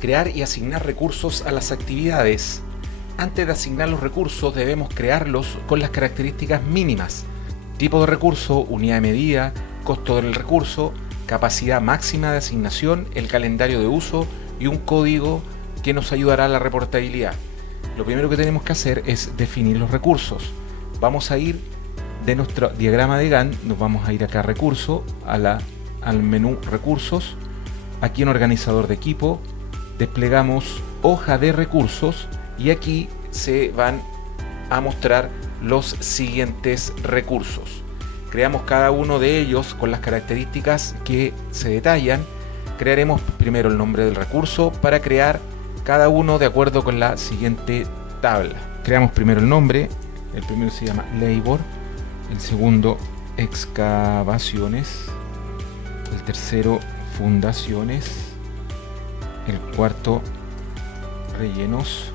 Crear y asignar recursos a las actividades. Antes de asignar los recursos debemos crearlos con las características mínimas: tipo de recurso, unidad de medida, costo del recurso, capacidad máxima de asignación, el calendario de uso y un código que nos ayudará a la reportabilidad. Lo primero que tenemos que hacer es definir los recursos. Vamos a ir de nuestro diagrama de Gantt, nos vamos a ir acá a recurso, al menú recursos, aquí en organizador de equipo, desplegamos hoja de recursos y aquí se van a mostrar los siguientes recursos. Creamos cada uno de ellos con las características que se detallan. Crearemos primero el nombre del recurso para crear cada uno de acuerdo con la siguiente tabla. Creamos primero el nombre, el primero se llama Labor, el segundo Excavaciones, el tercero Fundaciones, el cuarto Rellenos,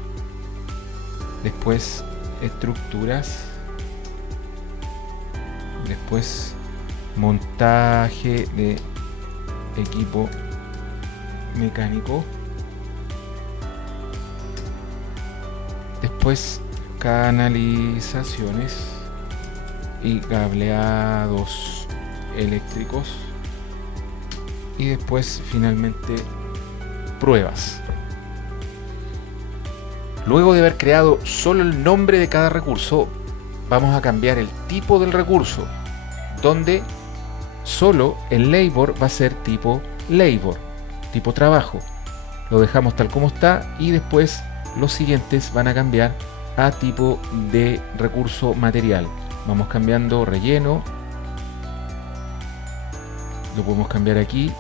después Estructuras, después Montaje de equipo mecánico, después canalizaciones y cableados eléctricos y después finalmente pruebas. Luego de haber creado solo el nombre de cada recurso, vamos a cambiar el tipo del recurso, donde solo el labor va a ser tipo labor, tipo trabajo. Lo dejamos tal como está y después los siguientes van a cambiar a tipo de recurso material. Vamos cambiando relleno, lo podemos cambiar aquí,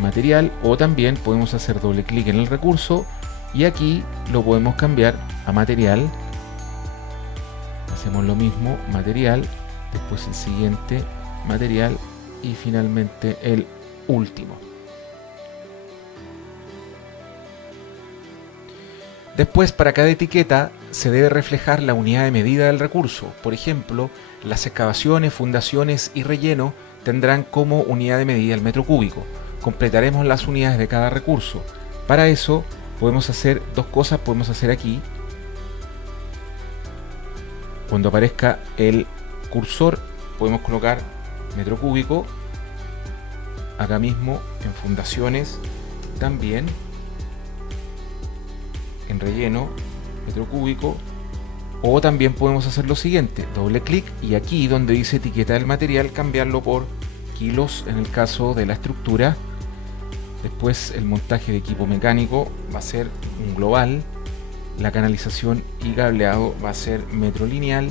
material, o también podemos hacer doble clic en el recurso y aquí lo podemos cambiar a material. Hacemos lo mismo, material, después el siguiente, material y finalmente el último. Después, para cada etiqueta se debe reflejar la unidad de medida del recurso. Por ejemplo, las excavaciones, fundaciones y relleno tendrán como unidad de medida el metro cúbico. Completaremos las unidades de cada recurso. Para eso podemos hacer dos cosas. Podemos hacer aquí, cuando aparezca el cursor, podemos colocar metro cúbico. Acá mismo en fundaciones también, en relleno, metro cúbico. O también podemos hacer lo siguiente: doble clic y aquí donde dice etiqueta del material, cambiarlo por kilos en el caso de la estructura. Después el montaje de equipo mecánico va a ser un global, la canalización y cableado va a ser metro lineal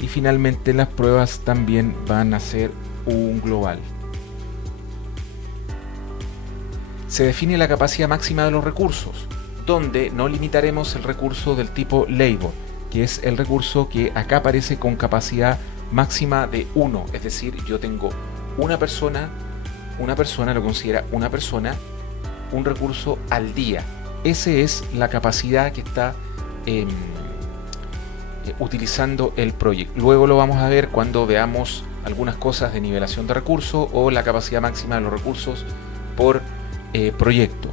y finalmente las pruebas también van a ser un global. Se define la capacidad máxima de los recursos, donde no limitaremos el recurso del tipo labor, que es el recurso que acá aparece con capacidad máxima de 1, es decir, yo tengo una persona lo considera una persona, un recurso al día. Esa es la capacidad que está utilizando el proyecto. Luego lo vamos a ver cuando veamos algunas cosas de nivelación de recursos o la capacidad máxima de los recursos por proyecto.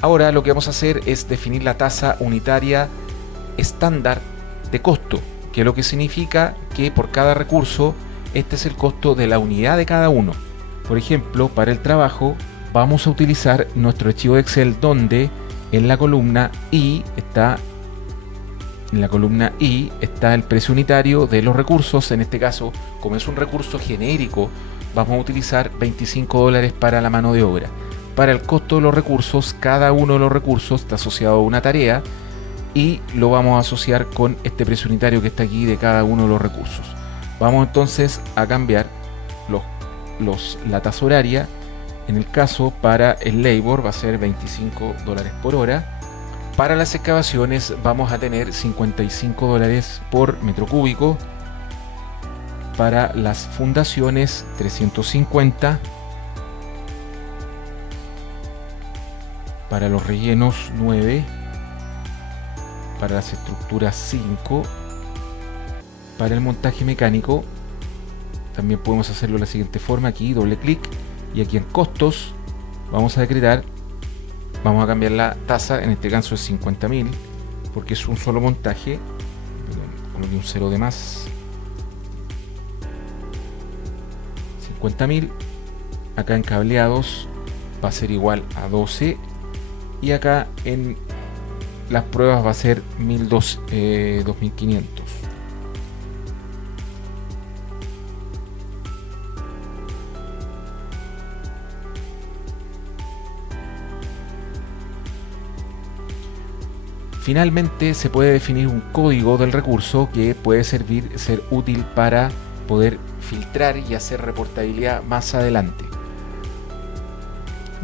Ahora lo que vamos a hacer es definir la tasa unitaria estándar de costo, que lo que significa que por cada recurso este es el costo de la unidad de cada uno. Por ejemplo, para el trabajo vamos a utilizar nuestro archivo de Excel, donde en la columna I está el precio unitario de los recursos. En este caso, como es un recurso genérico, vamos a utilizar $25 para la mano de obra. Para el costo de los recursos, cada uno de los recursos está asociado a una tarea y lo vamos a asociar con este precio unitario que está aquí de cada uno de los recursos. Vamos entonces a cambiar la tasa horaria. En el caso para el labor va a ser $25 por hora. Para las excavaciones vamos a tener $55 por metro cúbico. Para las fundaciones 350. Para los rellenos 9. Para las estructuras 5. Para el montaje mecánico también podemos hacerlo de la siguiente forma: aquí doble clic y aquí en costos vamos a decretar, vamos a cambiar la tasa, en este caso es 50.000 porque es un solo montaje. Coloqué un 0 de más. 50.000. Acá en cableados va a ser igual a 12 y acá en las pruebas va a ser 2500. Finalmente se puede definir un código del recurso que puede ser útil para poder filtrar y hacer reportabilidad más adelante.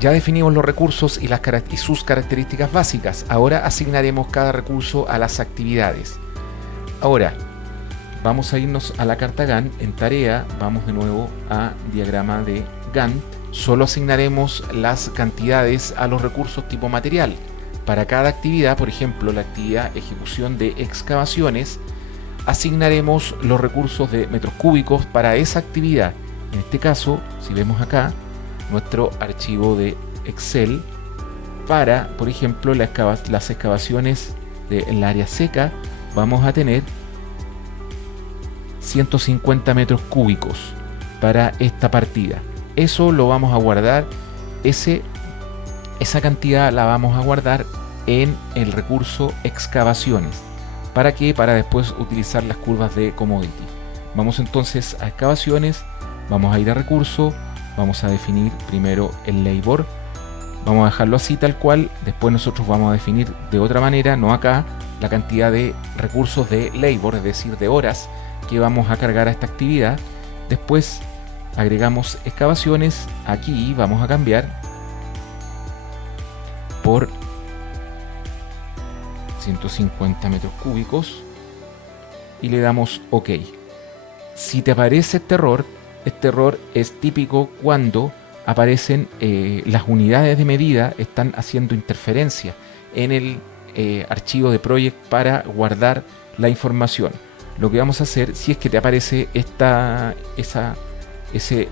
Ya definimos los recursos y sus características básicas. Ahora asignaremos cada recurso a las actividades. Ahora vamos a irnos a la carta Gantt. En tarea vamos de nuevo a diagrama de Gantt. Solo asignaremos las cantidades a los recursos tipo material. Para cada actividad, por ejemplo, la actividad ejecución de excavaciones, asignaremos los recursos de metros cúbicos para esa actividad. En este caso, si vemos acá, nuestro archivo de Excel para, por ejemplo, las excavaciones en la área seca, vamos a tener 150 metros cúbicos para esta partida. Eso lo vamos a guardar, esa cantidad la vamos a guardar en el recurso excavaciones. ¿Para qué? Para después utilizar las curvas de commodity. Vamos entonces a excavaciones, vamos a ir a recurso, vamos a definir primero el labor, vamos a dejarlo así tal cual, después nosotros vamos a definir de otra manera, no acá, la cantidad de recursos de labor, es decir, de horas que vamos a cargar a esta actividad. Después agregamos excavaciones, aquí vamos a cambiar por 150 metros cúbicos y le damos OK. Si te aparece este error es típico cuando aparecen las unidades de medida están haciendo interferencia en el archivo de project para guardar la información. Lo que vamos a hacer, si es que te aparece ese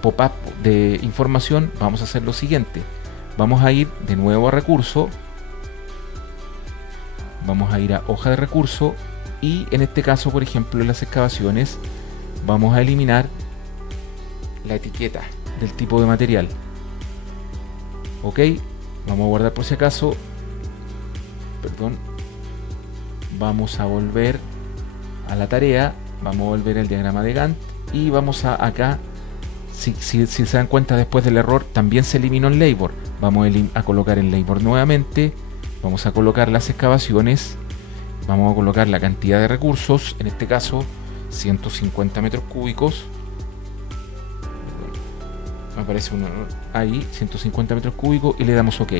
pop-up de información, vamos a hacer lo siguiente. Vamos a ir de nuevo a recurso, vamos a ir a hoja de recurso y en este caso, por ejemplo, en las excavaciones vamos a eliminar la etiqueta del tipo de material. OK, vamos a guardar por si acaso. Perdón, vamos a volver a la tarea, vamos a volver al diagrama de Gantt y vamos a acá. Si se dan cuenta, después del error también se eliminó el labor. Vamos a colocar el labor nuevamente, vamos a colocar las excavaciones, vamos a colocar la cantidad de recursos, en este caso 150 metros cúbicos. Me aparece un error ahí, 150 metros cúbicos, y le damos OK.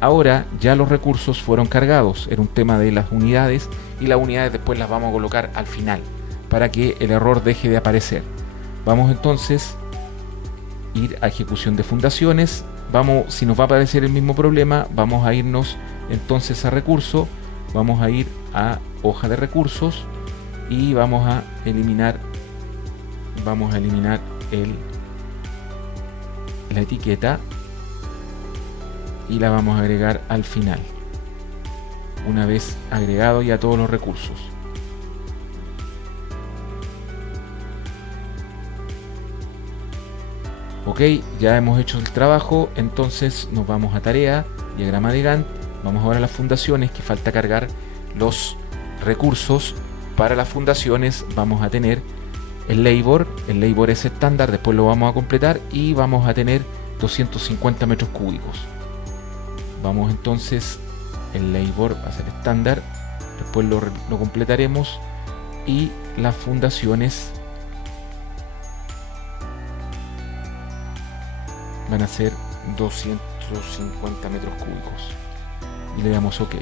Ahora ya los recursos fueron cargados, era un tema de las unidades y las unidades después las vamos a colocar al final para que el error deje de aparecer. Vamos entonces a ir a ejecución de fundaciones. Vamos, si nos va a aparecer el mismo problema, vamos a irnos entonces a recurso, vamos a ir a hoja de recursos y vamos a eliminar la etiqueta y la vamos a agregar al final, una vez agregado ya todos los recursos. OK, ya hemos hecho el trabajo, entonces nos vamos a tarea, diagrama de Gantt, vamos ahora a las fundaciones, que falta cargar los recursos. Para las fundaciones vamos a tener el labor es estándar, después lo vamos a completar y vamos a tener 250 metros cúbicos. Vamos entonces, el labor va a ser estándar, después lo completaremos y las fundaciones van a ser 250 metros cúbicos y le damos OK.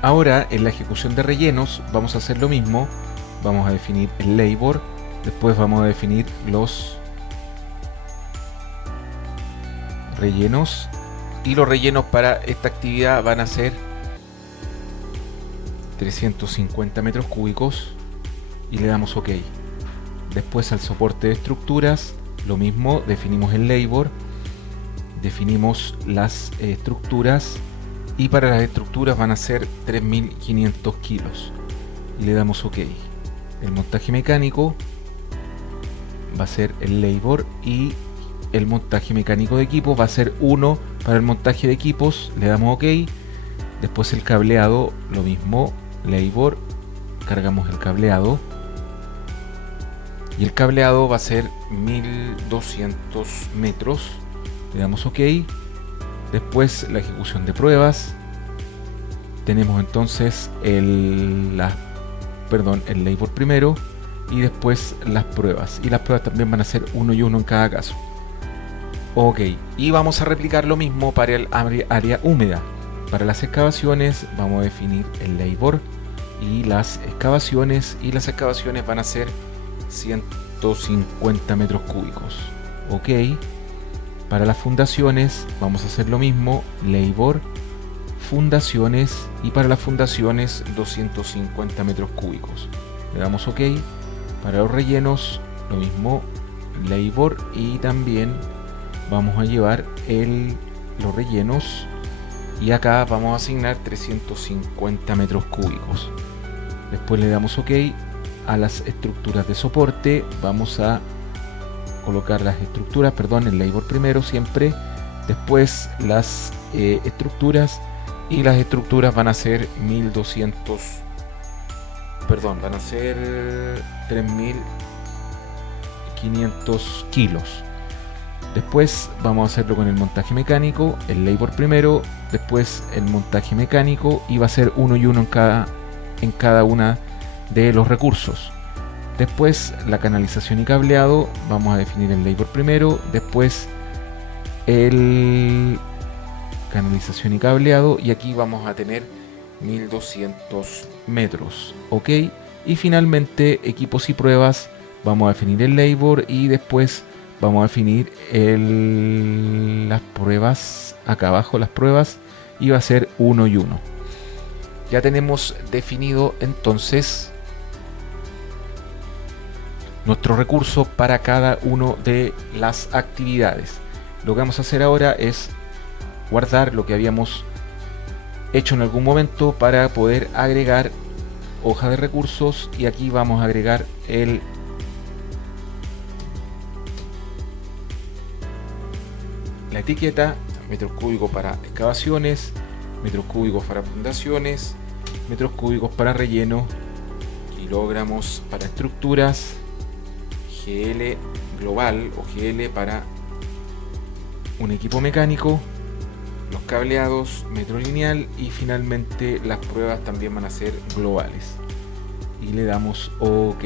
Ahora en la ejecución de rellenos vamos a hacer lo mismo, vamos a definir el labor, después vamos a definir los rellenos y los rellenos para esta actividad van a ser 350 metros cúbicos y le damos OK. Después al soporte de estructuras lo mismo, definimos el labor, definimos las estructuras, y para las estructuras van a ser 3500 kilos y le damos OK. El montaje mecánico va a ser el labor, y el montaje mecánico de equipos va a ser 1 para el montaje de equipos, le damos OK. Después el cableado, lo mismo, labor, cargamos el cableado, y el cableado va a ser 1200 metros, le damos OK. Después la ejecución de pruebas, tenemos entonces el labor primero y después las pruebas, y las pruebas también van a ser 1 y 1 en cada caso. OK, y vamos a replicar lo mismo para el área húmeda. Para las excavaciones vamos a definir el labor y las excavaciones van a ser 150 metros cúbicos. OK. Para las fundaciones vamos a hacer lo mismo, labor, fundaciones, y para las fundaciones 250 metros cúbicos. Le damos OK. Para los rellenos lo mismo, labor, y también vamos a llevar los rellenos, y acá vamos a asignar 350 metros cúbicos. Después le damos OK. A las estructuras de soporte vamos a colocar las estructuras, el labor primero siempre, después las estructuras, y las estructuras van a ser 3500 kilos. Después vamos a hacerlo con el montaje mecánico, el labor primero, después el montaje mecánico, y va a ser 1 y 1 en cada una de los recursos. Después la canalización y cableado, vamos a definir el labor primero, después el canalización y cableado, y aquí vamos a tener 1200 metros. OK. Y finalmente equipos y pruebas, vamos a definir el labor, y después vamos a definir las pruebas, acá abajo las pruebas, y va a ser 1 y 1. Ya tenemos definido entonces nuestro recurso para cada una de las actividades. Lo que vamos a hacer ahora es guardar lo que habíamos hecho en algún momento para poder agregar hoja de recursos, y aquí vamos a agregar la etiqueta, metros cúbicos para excavaciones, metros cúbicos para fundaciones, metros cúbicos para relleno, kilogramos para estructuras, GL global o GL para un equipo mecánico, los cableados, metro lineal, y finalmente las pruebas también van a ser globales, y le damos OK.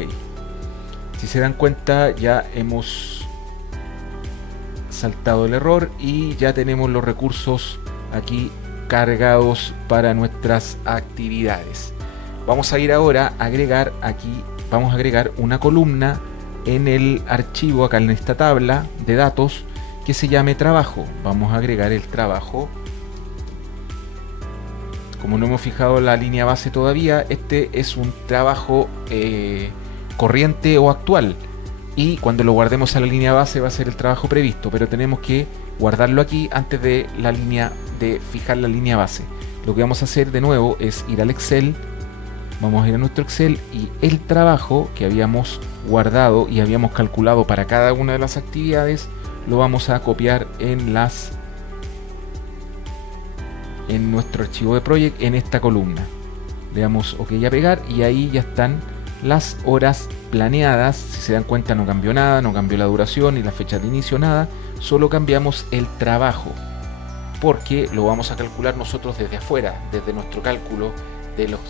Si se dan cuenta, ya hemos saltado el error y ya tenemos los recursos aquí cargados para nuestras actividades. Vamos a ir ahora a agregar vamos a agregar una columna en el archivo, acá en esta tabla de datos, que se llame trabajo. Vamos a agregar el trabajo. Como no hemos fijado la línea base todavía, este es un trabajo corriente o actual, y cuando lo guardemos a la línea base va a ser el trabajo previsto, pero tenemos que guardarlo aquí antes de fijar la línea base. Lo que vamos a hacer de nuevo es ir al Excel. Vamos a ir a nuestro Excel, y el trabajo que habíamos guardado y habíamos calculado para cada una de las actividades lo vamos a copiar en nuestro archivo de project, en esta columna. Le damos OK a pegar, y ahí ya están las horas planeadas. Si se dan cuenta, no cambió nada, no cambió la duración ni la fecha de inicio, nada, solo cambiamos el trabajo, porque lo vamos a calcular nosotros desde afuera, desde nuestro cálculo de los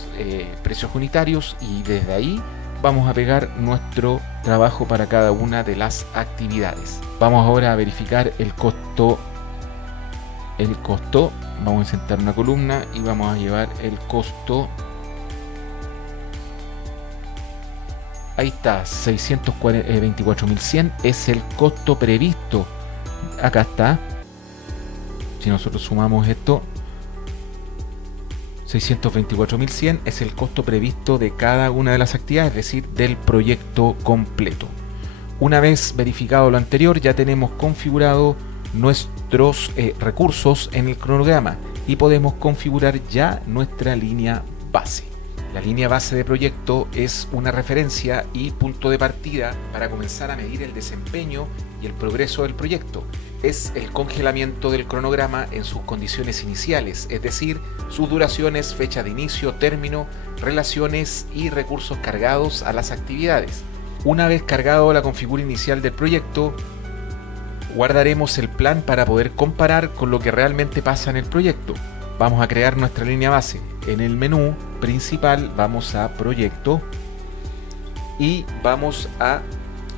precios unitarios, y desde ahí vamos a pegar nuestro trabajo para cada una de las actividades. Vamos ahora a verificar el costo. Vamos a insertar una columna y vamos a llevar el costo. Ahí está, 624.100 es el costo previsto. Acá está. Si nosotros sumamos esto, 624.100 es el costo previsto de cada una de las actividades, es decir, del proyecto completo. Una vez verificado lo anterior, ya tenemos configurado nuestros recursos en el cronograma y podemos configurar ya nuestra línea base. La línea base de proyecto es una referencia y punto de partida para comenzar a medir el desempeño y el progreso del proyecto. Es el congelamiento del cronograma en sus condiciones iniciales, es decir, sus duraciones, fecha de inicio, término, relaciones y recursos cargados a las actividades. Una vez cargado la configura inicial del proyecto, guardaremos el plan para poder comparar con lo que realmente pasa en el proyecto. Vamos a crear nuestra línea base. En el menú principal vamos a proyecto y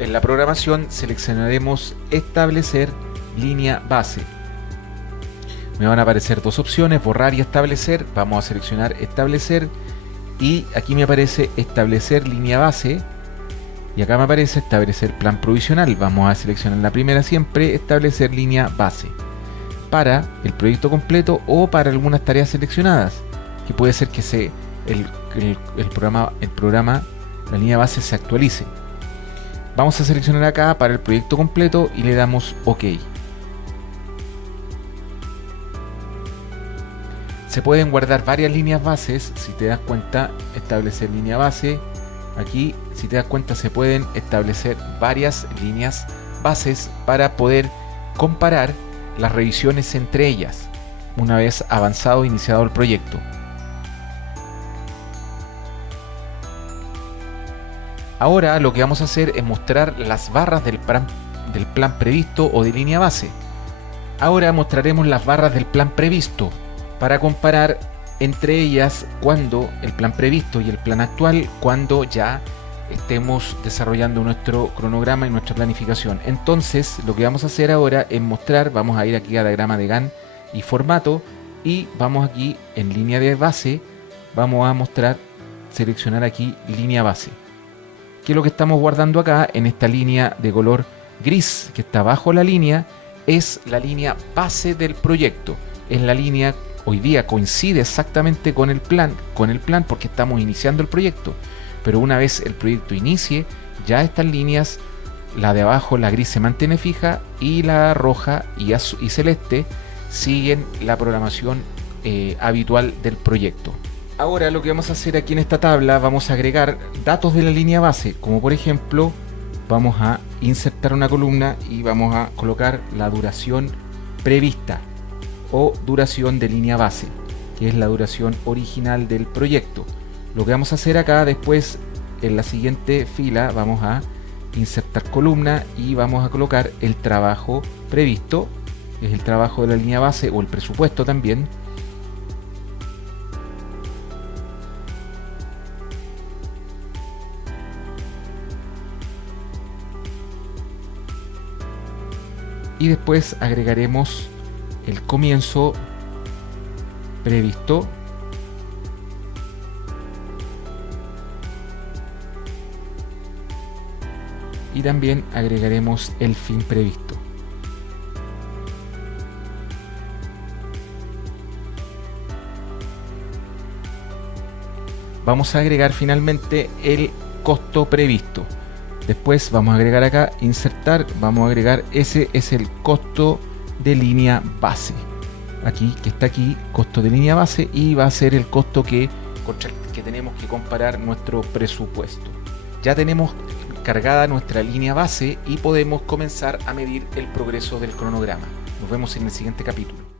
en la programación seleccionaremos establecer línea base. Me van a aparecer dos opciones, borrar y establecer. Vamos a seleccionar establecer y aquí me aparece establecer línea base y acá me aparece establecer plan provisional. Vamos a seleccionar la primera siempre, establecer línea base para el proyecto completo o para algunas tareas seleccionadas, que puede ser que el programa, la línea base se actualice. Vamos a seleccionar acá para el proyecto completo y le damos OK. Se pueden guardar varias líneas bases, si te das cuenta, establecer línea base. Aquí, si te das cuenta, se pueden establecer varias líneas bases para poder comparar las revisiones entre ellas, una vez avanzado e iniciado el proyecto. Ahora lo que vamos a hacer es mostrar las barras del plan previsto o de línea base. Ahora mostraremos las barras del plan previsto para comparar entre ellas cuando el plan previsto y el plan actual, cuando ya estemos desarrollando nuestro cronograma y nuestra planificación. Entonces lo que vamos a hacer ahora es mostrar, vamos a ir aquí a diagrama de Gantt y formato y vamos aquí en línea de base, vamos a seleccionar aquí línea base, que es lo que estamos guardando acá en esta línea de color gris que está bajo la línea, es la línea base del proyecto, es la línea hoy día coincide exactamente con el plan porque estamos iniciando el proyecto. Pero una vez el proyecto inicie, ya estas líneas, la de abajo, la gris, se mantiene fija y la roja y celeste siguen la programación habitual del proyecto. Ahora lo que vamos a hacer aquí en esta tabla, vamos a agregar datos de la línea base, como por ejemplo, vamos a insertar una columna y vamos a colocar la duración prevista o duración de línea base, que es la duración original del proyecto. Lo que vamos a hacer acá después, en la siguiente fila, vamos a insertar columna y vamos a colocar el trabajo previsto, que es el trabajo de la línea base o el presupuesto también. Y después agregaremos el comienzo previsto y también agregaremos el fin previsto. Vamos a agregar finalmente el costo previsto. Después vamos a agregar acá, insertar, vamos a agregar, ese es el costo de línea base. Aquí, que está aquí, costo de línea base, y va a ser el costo contra el que tenemos que comparar nuestro presupuesto. Ya tenemos cargada nuestra línea base y podemos comenzar a medir el progreso del cronograma. Nos vemos en el siguiente capítulo.